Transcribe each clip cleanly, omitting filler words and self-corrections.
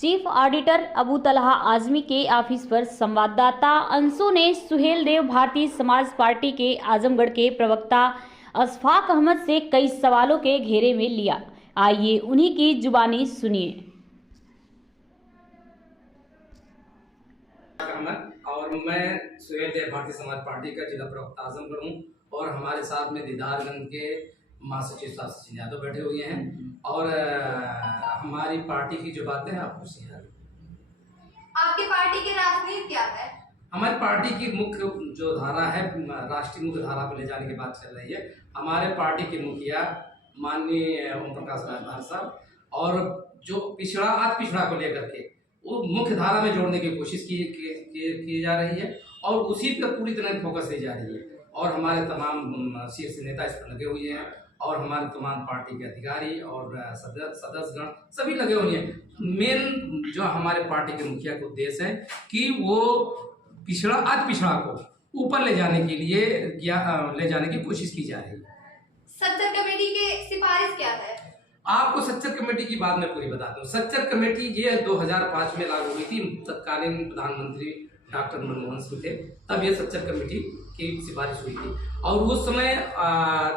Chief auditor Abu Talha Azmi के office पर संवाददाता अंशु ने सुहेल देव भारतीय समाज पार्टी के आजमगढ़ के प्रवक्ता अशफाक अहमद से कई सवालों के घेरे में लिया। आइए उन्हीं की जुबानी सुनिए। और मैं सुहेल देव भारतीय समाज पार्टी का जिला प्रवक्ता आजमगढ़ हूँ और हमारे साथ में दीदारगंज के महासचिव सचिन यादव बैठे हुए हैं और हमारी पार्टी की जो बातें हैं आपको सिखा दें। आपकी पार्टी की राजनीति क्या है? हमारी पार्टी की मुख्य जो धारा है राष्ट्रीय मुख्य धारा पर ले जाने की बात चल रही है। हमारे पार्टी के मुखिया माननीय ओम प्रकाश राजभर साहब और जो पिछड़ा अति पिछड़ा को लेकर के वो मुख्य धारा में जोड़ने की कोशिश की जा रही है और उसी पर पूरी तरह फोकस दी जा रही है और हमारे तमाम शीर्ष नेता इस पर लगे हुए हैं और हमारे तमाम पार्टी के अधिकारी और सदस्यगण सभी लगे हुए हैं। मेन जो हमारे पार्टी के मुखिया का उद्देश्य है कि वो पिछड़ा अति पिछड़ा को ऊपर ले जाने के लिए ले जाने की कोशिश की जा रही है। सच्चर कमेटी की सिफारिश क्या है? आपको सच्चर कमेटी की बात मैं पूरी बताता हूँ। सच्चर कमेटी ये 2005 में लागू हुई थी। तत्कालीन प्रधानमंत्री डॉक्टर मनमोहन सिंह थे, तब ये सच्चर कमेटी की सिफारिश हुई थी और उस समय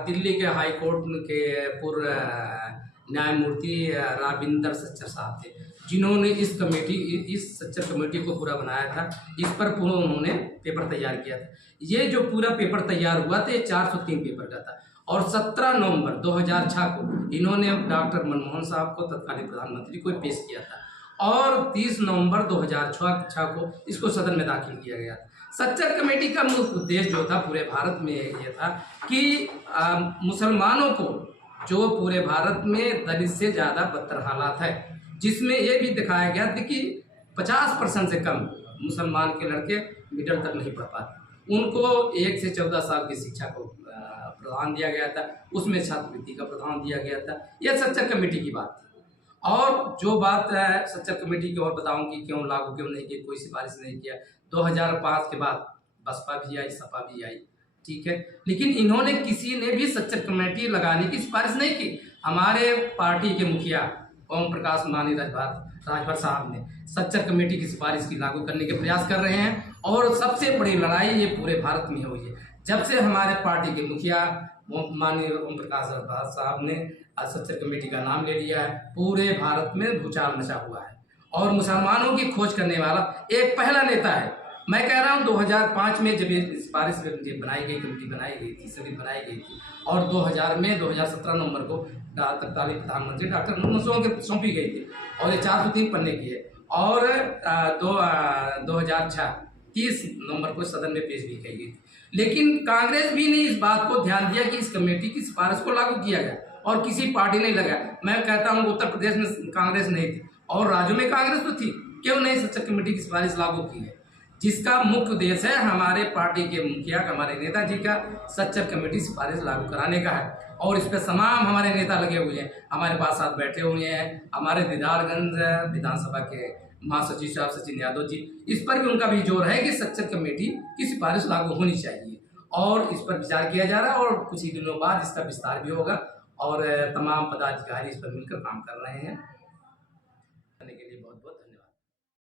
दिल्ली के हाई कोर्ट के पूर्व न्यायमूर्ति राविंदर सच्चर साहब थे जिन्होंने इस सच्चर कमेटी को पूरा बनाया था। इस पर पूरा उन्होंने पेपर तैयार किया था। ये जो पूरा पेपर तैयार हुआ था ये 403 पेपर का था और 17 नवंबर 2006 को इन्होंने डॉक्टर मनमोहन साहब को तत्कालीन प्रधानमंत्री को पेश किया था और 30 नवंबर 2006 को इसको सदन में दाखिल किया गया था। सच्चर कमेटी का मुख्य उद्देश्य जो था पूरे भारत में ये था कि मुसलमानों को जो पूरे भारत में दलित से ज़्यादा बदतर हालात है, जिसमें ये भी दिखाया गया था कि 50% से कम मुसलमान के लड़के मिडिल तक नहीं पढ़ पाते, उनको 1 से 14 साल की शिक्षा को प्रावधान दिया गया था, उसमें छात्रवृत्ति का प्रावधान दिया गया था। यह सच्चर कमेटी की बात थी। और जो बात है सच्चर कमेटी की और बताऊं कि क्यों लागू क्यों नहीं किया, कोई सिफारिश नहीं किया। 2005 के बाद बसपा भी आई, सपा भी आई, ठीक है, लेकिन इन्होंने किसी ने भी सच्चर कमेटी लगाने की सिफारिश नहीं की। हमारे पार्टी के मुखिया ओम प्रकाश मानी राजभर साहब ने सच्चर कमेटी की सिफारिश की लागू करने के प्रयास कर रहे हैं और सबसे बड़ी लड़ाई ये पूरे भारत में हुई है जब से हमारे पार्टी के मुखिया माननीय ओम प्रकाश राजभर साहब ने सच्चर कमेटी का नाम ले लिया है। पूरे भारत में भूचाल मचा हुआ है और मुसलमानों की खोज करने वाला एक पहला नेता है। मैं कह रहा हूँ 2005 में जब ये सिफारिश बनाई गई, कमेटी बनाई गई थी, सभी बनाई गई थी और 2017 नवंबर को तत्कालीन प्रधानमंत्री डॉक्टर मनमोहन सिंह को सौंपी गई थी और ये 403 पन्ने की है और 2006 30 नवंबर को सदन में पेश भी की गई थी। लेकिन कांग्रेस भी ने इस बात को ध्यान दिया कि इस कमेटी की सिफारिश को लागू किया गया और किसी पार्टी नहीं लगा। मैं कहता हूँ उत्तर प्रदेश में कांग्रेस नहीं थी और राज्यों में कांग्रेस तो थी, क्यों नहीं सच्चर कमेटी की सिफारिश लागू की है, जिसका मुख्य उद्देश्य है हमारे पार्टी के मुखिया हमारे नेताजी का सच्चर कमेटी सिफारिश लागू कराने का है और इस पर तमाम हमारे नेता लगे हुए हैं। हमारे पास साथ बैठे हुए हैं हमारे दीदारगंज विधानसभा के महासचिव साहब सचिन यादव जी। इस पर भी उनका भी जोर है कि सच्चर कमेटी की सिफारिश लागू होनी चाहिए और इस पर विचार किया जा रहा है और कुछ ही दिनों बाद इसका विस्तार भी होगा और तमाम पदाधिकारी इस पर मिलकर काम कर रहे हैं।